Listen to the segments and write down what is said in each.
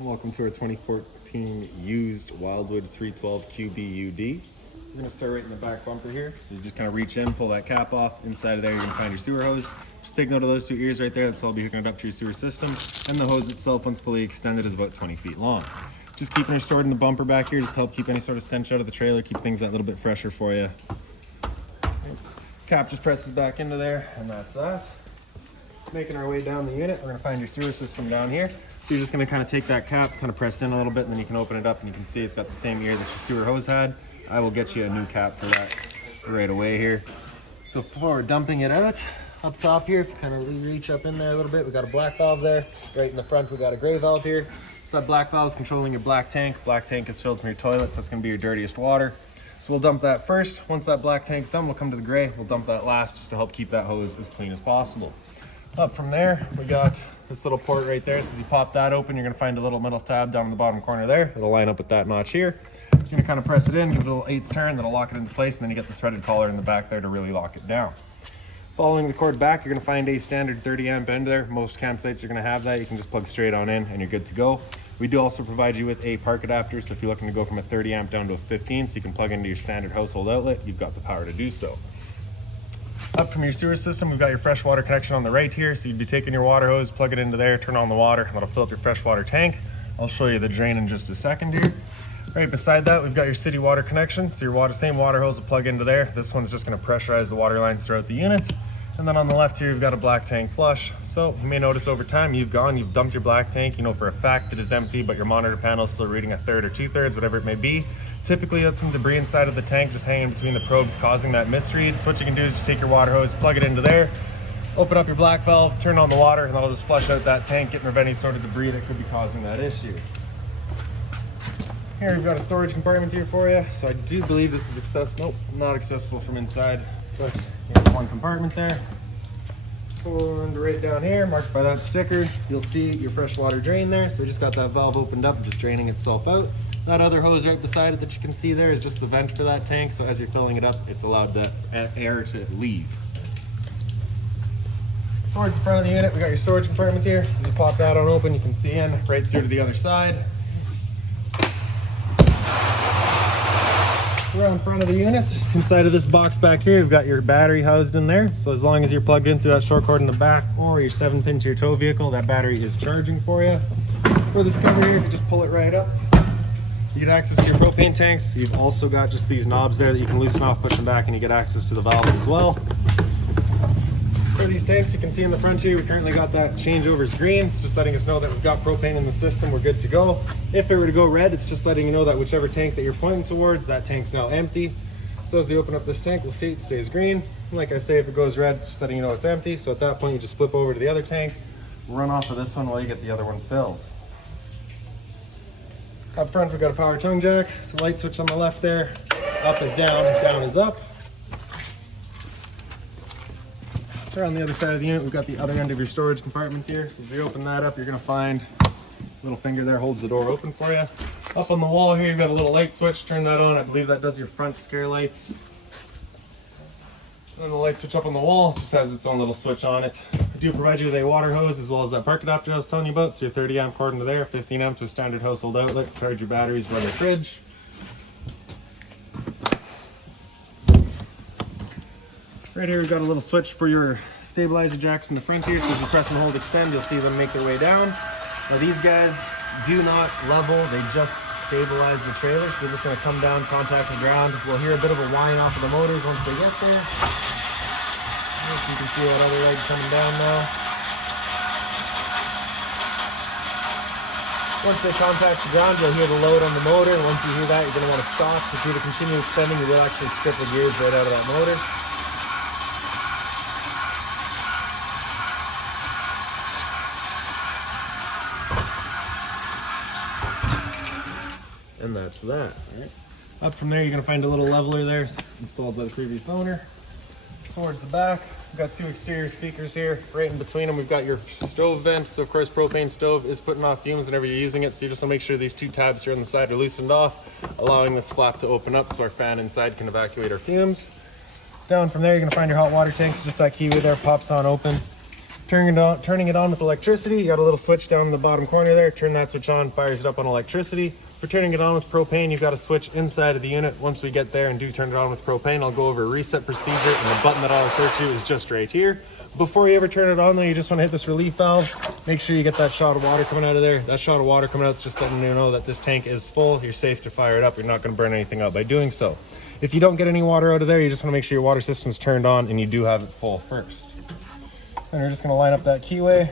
Welcome to our 2014 used Wildwood 312 QBUD. We're going to start right in the back bumper here. So you just kind of reach in, pull that cap off. Inside of there, you're going to find your sewer hose. Just take note of those two ears right there. That's all be hooking it up to your sewer system. And the hose itself, once fully extended, is about 20 feet long. Just keeping her stored in the bumper back here just to help keep any sort of stench out of the trailer, keep things that little bit fresher for you. Cap just presses back into there, and that's that. Making our way down the unit, we're going to find your sewer system down here. So you're just going to kind of take that cap, kind of press in a little bit, and then you can open it up and you can see it's got the same ear that your sewer hose had. I will get you a new cap for that right away here. So for dumping it out, up top here, if you kind of reach up in there a little bit, we got a black valve there. Right in the front, we got a gray valve here. So that black valve is controlling your black tank. Black tank is filled from your toilets. That's going to be your dirtiest water. So we'll dump that first. Once that black tank's done, we'll come to the gray. We'll dump that last just to help keep that hose as clean as possible. Up from there, we got this little port right there. So as you pop that open, you're going to find a little metal tab down in the bottom corner there. It'll line up with that notch here. You're going to kind of press it in, give it a little 1/8 turn, that'll lock it into place, and then you get the threaded collar in the back there to really lock it down. Following the cord back, you're going to find a standard 30 amp end there. Most campsites are going to have that. You can just plug straight on in and you're good to go. We do also provide you with a park adapter, so if you're looking to go from a 30 amp down to a 15, so you can plug into your standard household outlet, you've got the power to do so. Up from your sewer system, we've got your freshwater connection on the right here. So you'd be taking your water hose, plug it into there, turn on the water, and that'll fill up your freshwater tank. I'll show you the drain in just a second here. Right beside that, we've got your city water connection. So your same water hose will plug into there. This one's just going to pressurize the water lines throughout the unit. And then on the left here, you've got a black tank flush. So you may notice over time, you've dumped your black tank. You know for a fact it is empty, but your monitor panel is still reading 1/3 or 2/3, whatever it may be. Typically that's some debris inside of the tank just hanging between the probes causing that misread. So what you can do is just take your water hose, plug it into there, open up your black valve, turn on the water, and that'll just flush out that tank, getting rid of any sort of debris that could be causing that issue. Here we've got a storage compartment here for you. So I do believe this is accessible. Nope, not accessible from inside. But you have one compartment there. And right down here, marked by that sticker, you'll see your freshwater drain there. So we just got that valve opened up, just draining itself out. That other hose right beside it that you can see there is just the vent for that tank. So as you're filling it up, it's allowed the air to leave. Towards the front of the unit, we got your storage compartment here. So as you pop that on open, you can see in right through to the other side. Around front of the unit, inside of this box back here, you've got your battery housed in there. So as long as you're plugged in through that short cord in the back or your 7-pin to your tow vehicle, that battery is charging for you. For this cover here, if you just pull it right up, you get access to your propane tanks. You've also got just these knobs there that you can loosen off, push them back, and you get access to the valves as well. For these tanks, you can see in the front here, we currently got that changeover is green. It's just letting us know that we've got propane in the system, we're good to go. If it were to go red, it's just letting you know that whichever tank that you're pointing towards, that tank's now empty. So as you open up this tank, we'll see it stays green. Like I say, if it goes red, it's just letting you know it's empty. So at that point, you just flip over to the other tank, run off of this one while you get the other one filled. Up front, we've got a power tongue jack. So light switch on the left there. Up is down is up. So on the other side of the unit, we've got the other end of your storage compartment here. So as you open that up, you're gonna find a little finger there holds the door open for you. Up on the wall here, you've got a little light switch. Turn that on. I believe that does your front scare lights. And then the light switch up on the wall just has its own little switch on it. I do provide you with a water hose as well as that park adapter I was telling you about. So your 30 amp cord into there, 15 amp to a standard household outlet. Charge your batteries, run your fridge. Right here we've got a little switch for your stabilizer jacks in the front here. So as you press and hold extend, you'll see them make their way down. Now these guys do not level, they just stabilize the trailer. So they're just going to come down, contact the ground. We'll hear a bit of a whine off of the motors once they get there. So you can see that other leg coming down now. Once they contact the ground, you'll hear the load on the motor. And once you hear that, you're going to want to stop. If you continue extending, you will actually strip the gears right out of that motor. And that's that. Right. Up from there, you're going to find a little leveler there installed by the previous owner. Towards the back, we've got 2 exterior speakers here. Right in between them, we've got your stove vent. So of course, propane stove is putting off fumes whenever you're using it. So you just want to make sure these 2 tabs here on the side are loosened off, allowing this flap to open up so our fan inside can evacuate our fumes. Down from there, you're going to find your hot water tanks. Just that keyway there pops on open. Turning it on with electricity, you got a little switch down in the bottom corner there. Turn that switch on, fires it up on electricity. For turning it on with propane, you've got a switch inside of the unit. Once we get there and do turn it on with propane, I'll go over a reset procedure, and the button that I'll refer to is just right here. Before you ever turn it on though, you just want to hit this relief valve. Make sure you get that shot of water coming out of there. That shot of water coming out is just letting you know that this tank is full. You're safe to fire it up. You're not going to burn anything up by doing so. If you don't get any water out of there, you just want to make sure your water system's turned on and you do have it full first. And we're just going to line up that keyway,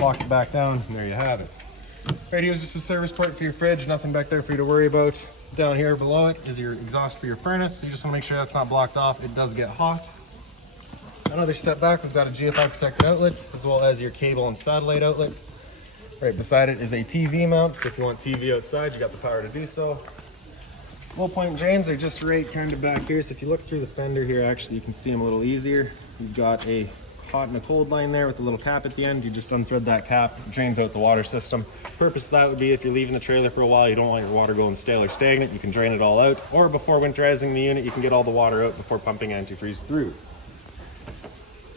lock it back down, and there you have it. Right here is just a service port for your fridge. Nothing back there for you to worry about. Down here below it is your exhaust for your furnace. So you just want to make sure that's not blocked off. It does get hot. Another step back, we've got a GFI protected outlet, as well as your cable and satellite outlet. Right beside it is a TV mount, so if you want TV outside, you got the power to do so. Low point drains are just right kind of back here, so if you look through the fender here, actually you can see them a little easier. You've got a hot and a cold line there with a little cap at the end. You just unthread that cap, it drains out the water system. Purpose of that would be if you're leaving the trailer for a while, you don't want your water going stale or stagnant, you can drain it all out. Or before winterizing the unit, you can get all the water out before pumping antifreeze through.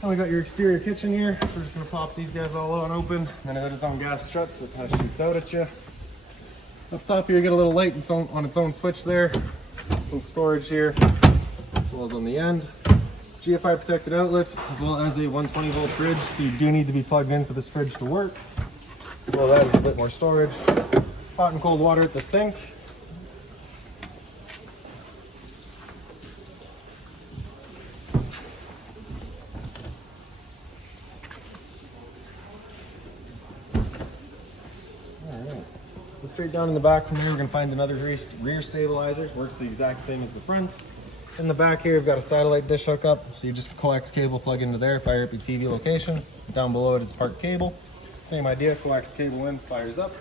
And we got your exterior kitchen here, so we're just gonna pop these guys all out and open. And then it got its own gas strut, so it kind of shoots out at you. Up top here, you get a little light on its own switch there. Some storage here, as well as on the end. GFI protected outlet, as well as a 120 volt fridge, so you do need to be plugged in for this fridge to work. Well, that is a bit more storage. Hot and cold water at the sink. So straight down in the back from here, we're going to find another rear stabilizer. Works the exact same as the front. In the back here, we've got a satellite dish hookup. So you just coax cable plug into there, fire up your TV location. Down below it is park cable. Same idea, coax cable in, fires up.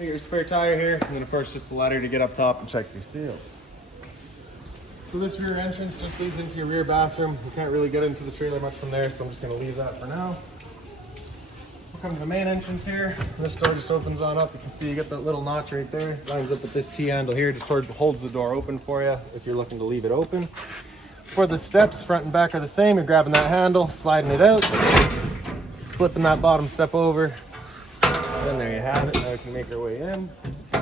You get your spare tire here, and then of course just the ladder to get up top and check your seal. So this rear entrance just leads into your rear bathroom. You can't really get into the trailer much from there, so I'm just going to leave that for now. Come to the main entrance here. This door just opens on up. You can see you get that little notch right there. Lines up with this T-handle here. Just sort of holds the door open for you if you're looking to leave it open. For the steps, front and back are the same. You're grabbing that handle, sliding it out, flipping that bottom step over. And there you have it. Now we can make our way in. So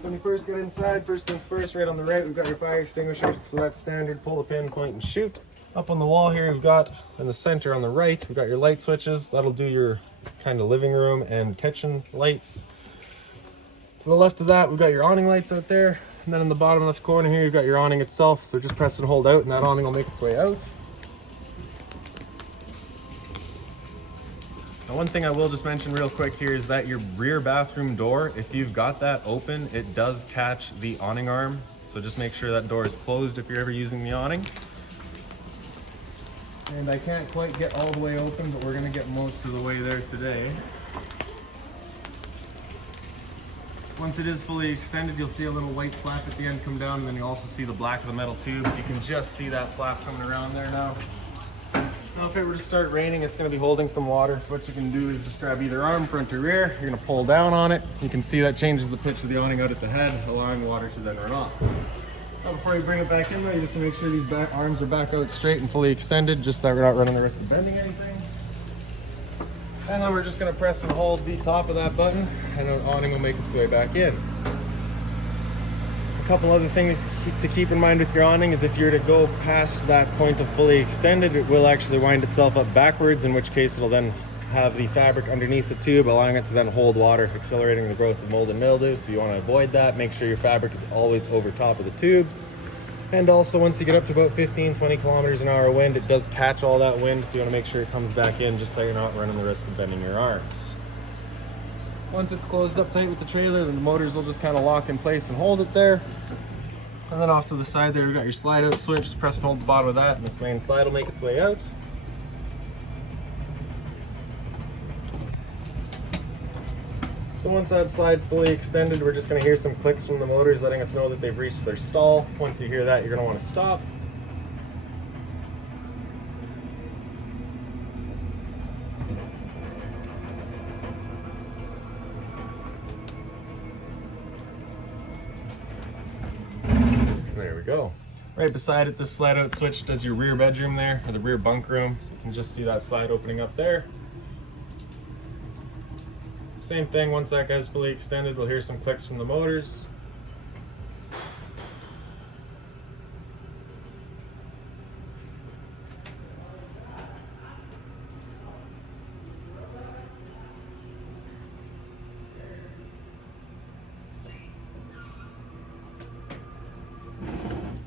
when you first get inside, first things first, right on the right, we've got your fire extinguisher. So that's standard. Pull the pin, point, and shoot. Up on the wall here, we've got in the center on the right, we've got your light switches. That'll do your kind of living room and kitchen lights. To the left of that, we've got your awning lights out there. And then in the bottom left corner here, you've got your awning itself. So just press and hold out and that awning will make its way out. Now one thing I will just mention real quick here is that your rear bathroom door, if you've got that open, it does catch the awning arm. So just make sure that door is closed if you're ever using the awning. And I can't quite get all the way open, but we're gonna get most of the way there today. Once it is fully extended, you'll see a little white flap at the end come down, and then you'll also see the black of the metal tube. You can just see that flap coming around there now. Now if it were to start raining, it's gonna be holding some water. So what you can do is just grab either arm, front or rear. You're gonna pull down on it. You can see that changes the pitch of the awning out at the head, allowing water to then run off. Now before you bring it back in there, you just want to make sure these back arms are back out straight and fully extended, just so we're not running the risk of bending anything. And then we're just going to press and hold the top of that button, and the awning will make its way back in. A couple other things to keep in mind with your awning is if you're to go past that point of fully extended, it will actually wind itself up backwards, in which case it'll then have the fabric underneath the tube, allowing it to then hold water, accelerating the growth of mold and mildew. So you want to avoid that. Make sure your fabric is always over top of the tube. And also once you get up to about 15-20 kilometers an hour wind, it does catch all that wind, so you want to make sure it comes back in, just so you're not running the risk of bending your arms. Once it's closed up tight with the trailer, then the motors will just kind of lock in place and hold it there. And then off to the side there, we've got your slide out switch. Just press and hold the bottom of that, and this main slide will make its way out. So once that slide's fully extended, we're just going to hear some clicks from the motors letting us know that they've reached their stall. Once you hear that, you're going to want to stop. There we go. Right beside it, this slide out switch does your rear bedroom there, or the rear bunk room. So you can just see that slide opening up there. Same thing, once that guy's fully extended, we'll hear some clicks from the motors.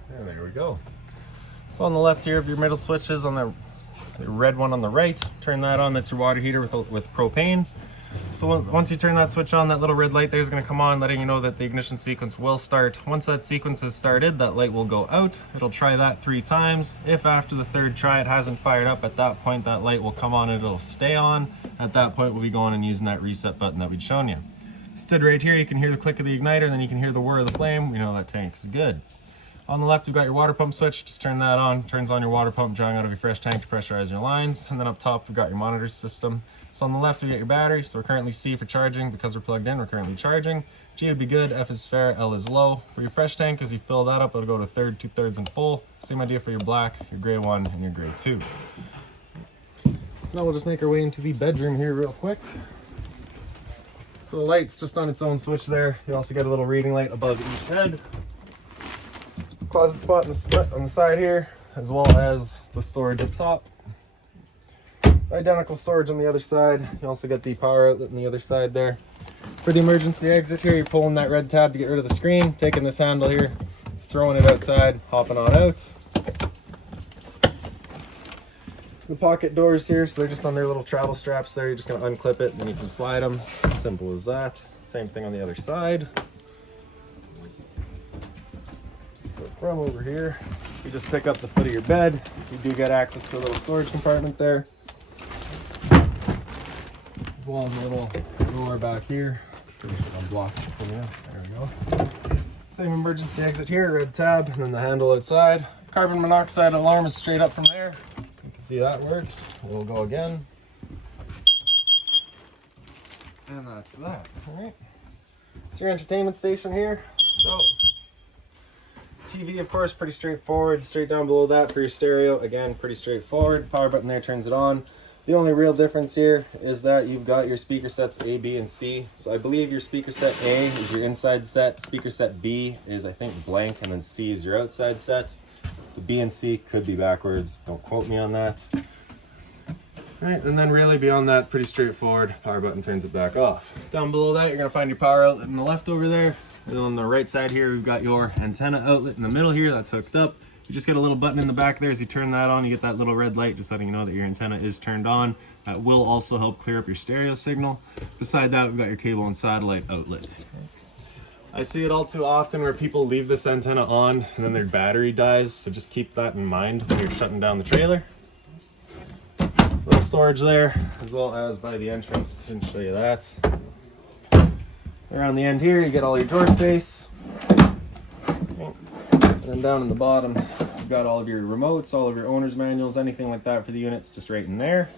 And there we go. So on the left here of your middle switches, on the red one on the right, turn that on. That's your water heater with propane. So once you turn that switch on, that little red light there is going to come on, letting you know that the ignition sequence will start. Once that sequence is started, that light will go out. It'll try that 3 times. If after the 3rd try it hasn't fired up, at that point that light will come on and it'll stay on. At that point we'll be going and using that reset button that we'd shown you. Stood right here, you can hear the click of the igniter, and then you can hear the whir of the flame. We know that tank's good. On the left, we've got your water pump switch. Just turn that on. Turns on your water pump, drawing out of your fresh tank to pressurize your lines. And then up top, we've got your monitor system. So on the left, we got your battery. So we're currently C for charging. Because we're plugged in, we're currently charging. G would be good, F is fair, L is low. For your fresh tank, as you fill that up, it'll go to 1/3, 2/3, and full. Same idea for your black, your gray 1, and your gray 2. So now we'll just make our way into the bedroom here real quick. So the light's just on its own switch there. You also get a little reading light above each head. Closet spot on the side here, as well as the storage up top. Identical storage on the other side. You also get the power outlet on the other side there. For the emergency exit here, you're pulling that red tab to get rid of the screen, taking this handle here, throwing it outside, hopping on out. The pocket doors here, so they're just on their little travel straps there. You're just going to unclip it and then you can slide them. Simple as that. Same thing on the other side. From over here, you just pick up the foot of your bed. You do get access to a little storage compartment there, as well as a little drawer back here. Pretty sure I'll block it from you. There we go. Same emergency exit here, red tab, and then the handle outside. Carbon monoxide alarm is straight up from there, so you can see that works. We'll go again, and that's that. All right. It's your entertainment station here. So TV, of course, pretty straightforward. Straight down below that for your stereo, again, pretty straightforward. Power button there turns it on. The only real difference here is that you've got your speaker sets A, B, and C. So I believe your speaker set A is your inside set. Speaker set B is, I think, blank, and then C is your outside set. The B and C could be backwards. Don't quote me on that. All right, and then really beyond that, pretty straightforward. Power button turns it back off. Down below that, you're gonna find your power outlet on the left over there. And on the right side here, we've got your antenna outlet in the middle here. That's hooked up. You just get a little button in the back there. As you turn that on, you get that little red light, just letting you know that your antenna is turned on. That will also help clear up your stereo signal. Beside that, we've got your cable and satellite outlets. I see it all too often where people leave this antenna on and then their battery dies. So just keep that in mind when you're shutting down the trailer. Little storage there, as well as by the entrance. Didn't show you that. Around the end here, you get all your drawer space. And then down in the bottom, you've got all of your remotes, all of your owner's manuals, anything like that for the units, just right in there.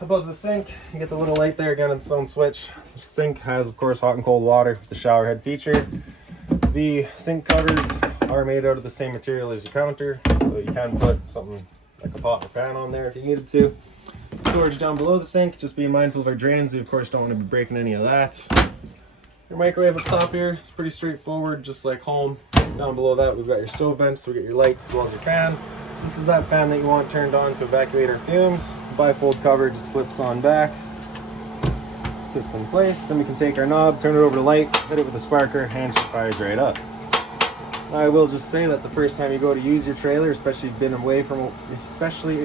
Above the sink, you get the little light there, again, it's its own switch. The sink has, of course, hot and cold water with the shower head feature. The sink covers are made out of the same material as your counter, so you can put something like a pot or pan on there if you needed to. Storage down below the sink, just being mindful of our drains. We, of course, don't want to be breaking any of that. Your microwave up top here, it's pretty straightforward, just like home. Down below that, we've got your stove vents, so we got your lights as well as your fan. So this is that fan that you want turned on to evacuate our fumes. Bifold cover just flips on back, sits in place. Then we can take our knob, turn it over to light, hit it with a sparker, and it fires right up. I will just say that the first time you go to use your trailer, especially if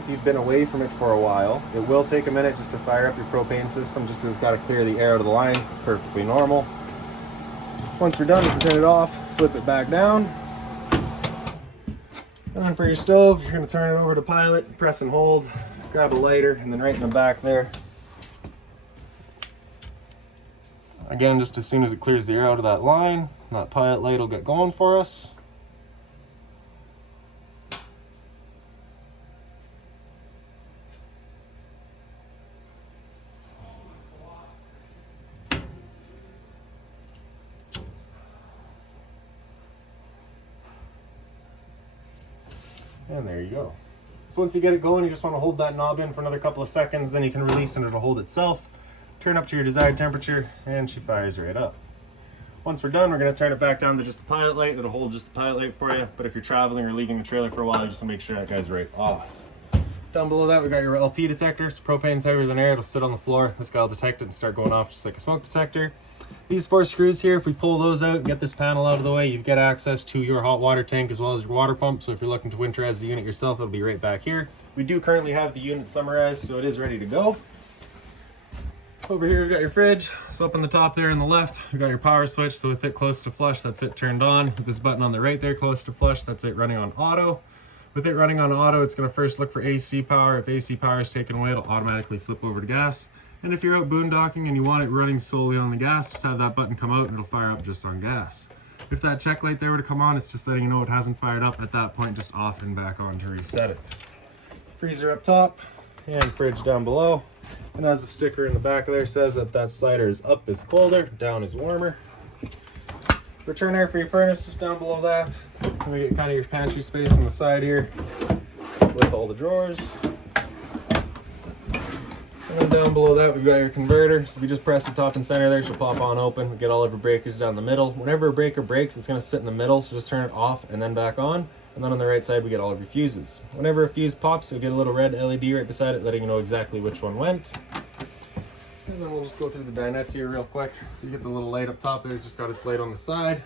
you've been away from it for a while, it will take a minute just to fire up your propane system, just because it's got to clear the air out of the lines. It's perfectly normal. Once we're done, you can turn it off, flip it back down. And then for your stove, you're going to turn it over to pilot, press and hold, grab a lighter, and then right in the back there. Again, just as soon as it clears the air out of that line, that pilot light will get going for us. And there you go. So once you get it going, you just want to hold that knob in for another couple of seconds, then you can release and it'll hold itself. turn up to your desired temperature, and she fires right up. Once we're done, we're going to turn it back down to just the pilot light. It'll hold just the pilot light for you, but if you're traveling or leaving the trailer for a while, you just want to make sure that guy's right off. Down below that, we got your LP detector. So propane's heavier than air, it'll sit on the floor. This guy will detect it and start going off just like a smoke detector. These 4 screws here, if we pull those out and get this panel out of the way, you get access to your hot water tank as well as your water pump. So if you're looking to winterize the unit yourself, it'll be right back here. We do currently have the unit summarized, so it is ready to go. Over here, we've got your fridge. So up on the top there on the left, we've got your power switch. So with it close to flush, that's it turned on. With this button on the right there, close to flush, that's it running on auto. With it running on auto, it's going to first look for AC power. If AC power is taken away, it'll automatically flip over to gas. And if you're out boondocking and you want it running solely on the gas, just have that button come out and it'll fire up just on gas. If that check light there were to come on, it's just letting you know it hasn't fired up. At that point, just off and back on to reset it. Freezer up top and fridge down below. And as the sticker in the back there says, that slider is up is colder, down is warmer. Return air for your furnace just down below that. And we get kind of your pantry space on the side here with all the drawers. And then down below that, we've got your converter. So if you just press the top and center there, she'll pop on open. We get all of our breakers down the middle. Whenever a breaker breaks, it's going to sit in the middle. So just turn it off and then back on. And then on the right side, we get all of your fuses. Whenever a fuse pops, you'll get a little red LED right beside it, letting you know exactly which one went. And then we'll just go through the dinette here real quick. So you get the little light up top there. It's just got its light on the side.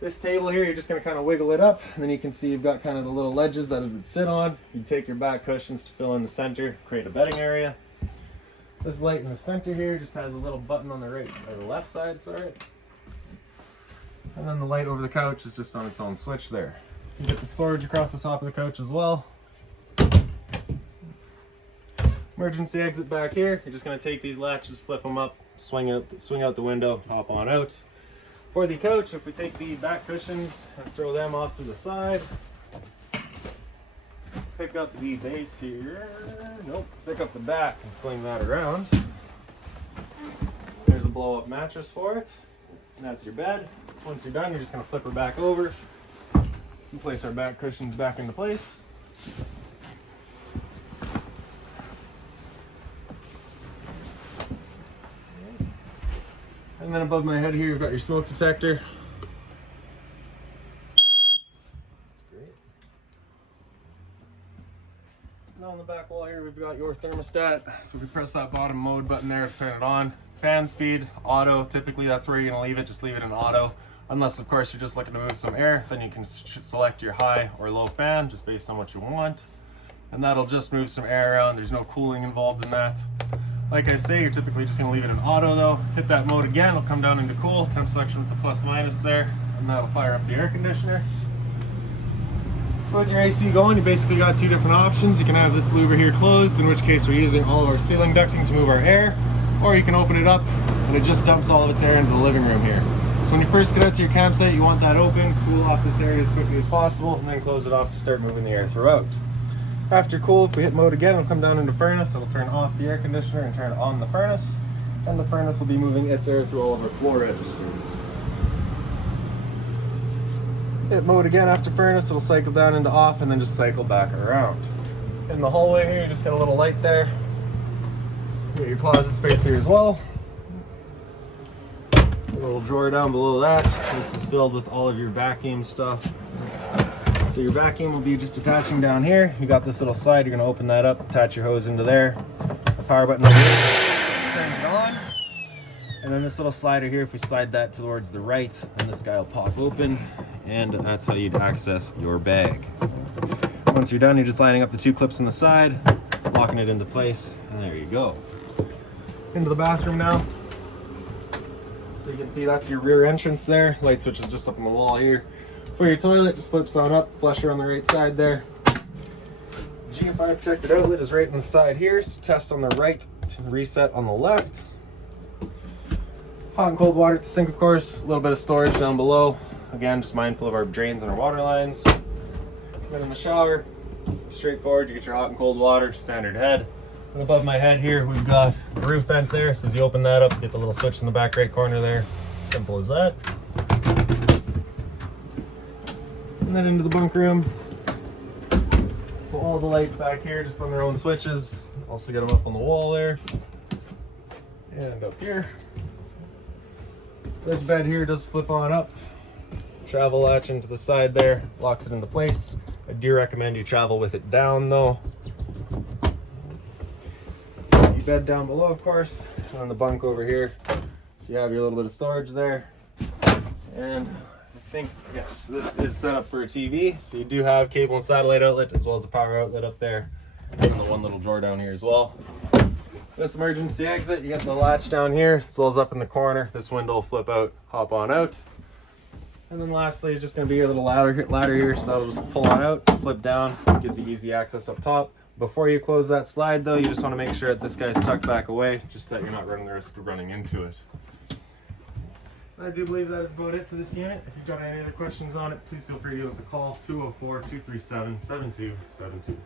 This table here, you're just going to kind of wiggle it up. And then you can see you've got kind of the little ledges that it would sit on. You take your back cushions to fill in the center, create a bedding area. This light in the center here just has a little button on the right side, or the left side, sorry. And then the light over the couch is just on its own switch there. You get the storage across the top of the couch as well. Emergency exit back here. You're just going to take these latches, flip them up, swing out the window, hop on out. For the couch, if we take the back cushions and throw them off to the side, pick up the base here, pick up the back and fling that around. There's a blow up mattress for it, and that's your bed. Once you're done, you're just going to flip her back over and place our back cushions back into place. And then above my head here, you've got your smoke detector. That's great. Now on the back wall here, we've got your thermostat. So if we press that bottom mode button there to turn it on. Fan speed, auto, typically that's where you're gonna leave it, just leave it in auto. Unless of course you're just looking to move some air, then you can select your high or low fan just based on what you want. And that'll just move some air around, there's no cooling involved in that. Like I say, you're typically just gonna leave it in auto though. Hit that mode again, it'll come down into cool, temp selection with the plus minus there, and that'll fire up the air conditioner. So with your AC going, you basically got 2 different options. You can have this louver here closed, in which case we're using all of our ceiling ducting to move our air, or you can open it up and it just dumps all of its air into the living room here. So when you first get out to your campsite, you want that open, cool off this area as quickly as possible, and then close it off to start moving the air throughout. After cool, if we hit mode again, it'll come down into furnace. It'll turn off the air conditioner and turn on the furnace. And the furnace will be moving its air through all of our floor registers. Hit mode again after furnace, it'll cycle down into off and then just cycle back around. In the hallway here, you just got a little light there. You got your closet space here as well. A little drawer down below that. This is filled with all of your vacuum stuff. So your vacuum will be just attaching down here. You got this little slide, you're gonna open that up, attach your hose into there. The power button over here turns it on. And then this little slider here, if we slide that towards the right, then this guy will pop open, and that's how you'd access your bag. Once you're done, you're just lining up the 2 clips on the side, locking it into place, and there you go. Into the bathroom now. So you can see that's your rear entrance there. Light switch is just up on the wall here. For your toilet, just flips on up, flusher on the right side there. GFI protected outlet is right on the side here, so test on the right, reset on the left. Hot and cold water at the sink, of course, a little bit of storage down below. Again, just mindful of our drains and our water lines. Then in the shower, straightforward, you get your hot and cold water, standard head. And above my head here, we've got a roof vent there, so as you open that up, you get the little switch in the back right corner there. Simple as that. And then into the bunk room. So all the lights back here just on their own switches. Also get them up on the wall there. And up here, this bed here does flip on up. Travel latch into the side there, locks it into place. I do recommend you travel with it down though. Your bed down below, of course, and then the bunk over here. So you have your little bit of storage there. And I think, yes, this is set up for a TV. So you do have cable and satellite outlet as well as a power outlet up there. And the one little drawer down here as well. This emergency exit, you get the latch down here as well as up in the corner. This window will flip out, hop on out. And then lastly is just going to be your little ladder here, so that'll just pull on out, flip down, gives you easy access up top. Before you close that slide though, you just want to make sure that this guy's tucked back away, just so that you're not running the risk of running into it. I do believe that is about it for this unit. If you've got any other questions on it, please feel free to give us a call, 204-237-7272.